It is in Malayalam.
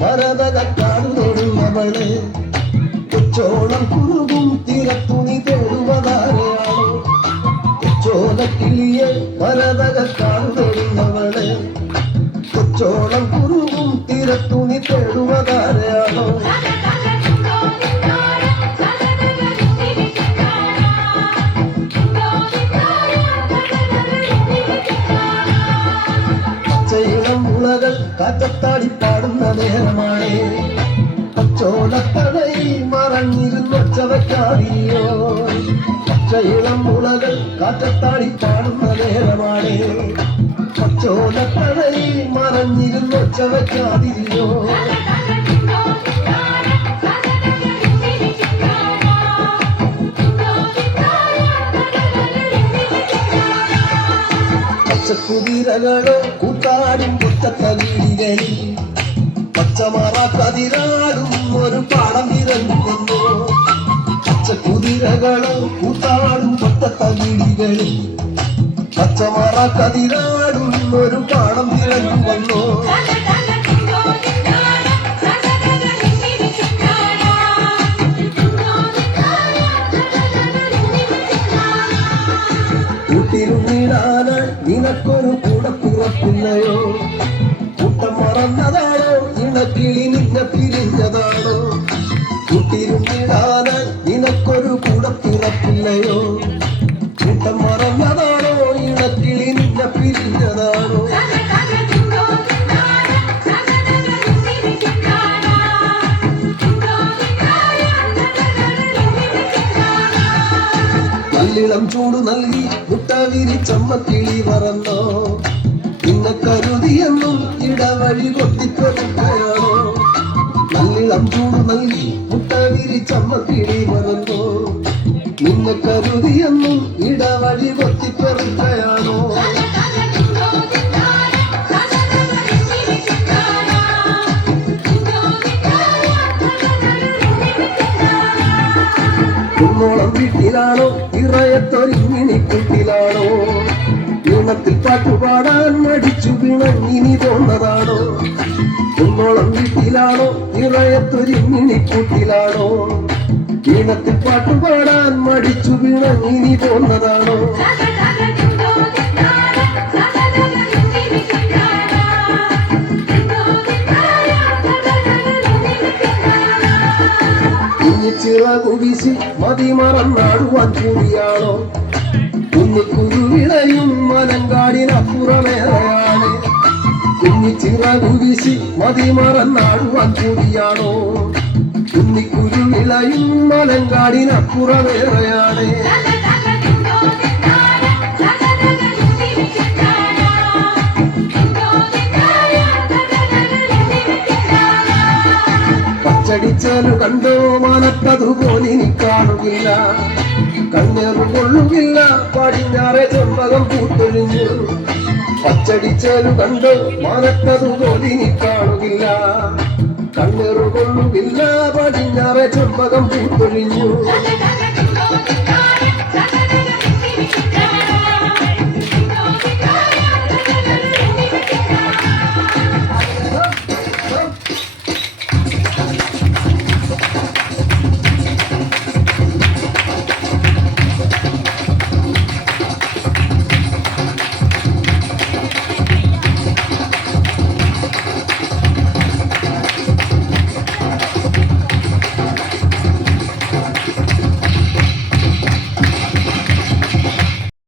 മരതകക്കാട് തൊടുന്നവളെ കൊച്ചോളം കുറുകും തിരത്തുണി തേടുവതാരെയാണോ കൊച്ചോലക്കിളിയെ മരതകക്കാട് തൊടുന്നവളെ കൊച്ചോളം കുറുകും തിരത്തുണി തേടുവതാരെയാണോ കാറ്റത്താടി പാടുന്ന നേരമാണ് പച്ചോലത്തടയിൽ മറഞ്ഞിരുന്നൊച്ചവയ്ക്കാതിയോ പച്ചയിളം മുളകൾ കാറ്റത്താടി പാടുന്ന നേരമാണ് പച്ചോലത്തടയിൽ മറഞ്ഞിരുന്നൊച്ചവയ്ക്കാതിയോ പച്ചക്കുതിരകളോ കൂത്താടും മുറ്റത്തവീടികളിൽ പച്ചമറ കതിരാടും ഒരു പാടം ഇറങ്ങി വന്നു പച്ചക്കുതിരകളോ കൂത്താടും മുറ്റത്തവീടികളിൽ പച്ചമറ കതിരാടും ഒരു പാടം ഇറങ്ങി വന്നു കൂട്ടിരുന്നിടാന് നിനക്കൊരു കൂടെ പുറപ്പില്ലയോ കൂട്ടം മറന്നതാണോ ഇണക്കിളി നിന്നെ പിരിഞ്ഞതാണോ കൂട്ടിരുന്നിടാന് നിനക്കൊരു കൂടെ പുറപ്പില്ലയോ കൂട്ടം മറന്നതാണോ ഇണക്കിളി നിന്നെ പിരിഞ്ഞതാണോ നല്ലിളം ചൂട് നൽകി മുട്ട വിരിച്ചമ്മക്കിളി പറന്നോ നിന്നെ കരുതിയെന്നും ഇടവഴി കൊത്തിക്കൊടുക്കുകയാണോ നല്ലിളം ചൂട് നൽകി മുട്ട വിരിച്ചമ്മക്കിളി പറന്നോ നിന്നെ കരുതിയെന്നും ഇടവഴി കൊത്തിക്കൊടുക്കുകയാണോ കുന്നോളം വീട്ടിലാണോ ഇറയത്തൊരിങ്ങിണിക്കുട്ടിലാണോ ഈണത്തിൽ പാട്ടുപാടാൻ മടിച്ചു പിണങ്ങിനി തോന്നതാണോ കുന്നോളം വീട്ടിലാണോ ഇറയത്തൊരിങ്ങിണിക്കുട്ടിലാണോ ഈണത്തിൽ പാട്ടുപാടാൻ മടിച്ചു പിണങ്ങിനി തോന്നതാണോ ചിറകുവിശി മതി മറന്നാടുവാൻ കൂടിയാണോ കുഞ്ഞിക്കുരുവിളയും മലങ്കാടിനപ്പുറമേറെയാണ് കുഞ്ഞിച്ചിറകുവിശി മതി മറന്നാടുവാൻ കൂടിയാണോ കുഞ്ഞിക്കുരുവിളയും മലങ്കാടിനപ്പുറമേറെയാണ് പച്ചടിച്ചാലു കണ്ടോ മാനത്തതുപോലിനി കാണുകില്ല കണ്ണേറു കൊള്ളുകില്ല പടിഞ്ഞാറെ ചെമ്പകം പൂത്തൊഴിഞ്ഞു പച്ചടിച്ചാലു കണ്ടോ മാനത്തതുപോലിനി കാണുകില്ല കണ്ണേറു കൊള്ളുകില്ല പടിഞ്ഞാറെ ചെമ്പകം പൂത്തൊഴിഞ്ഞു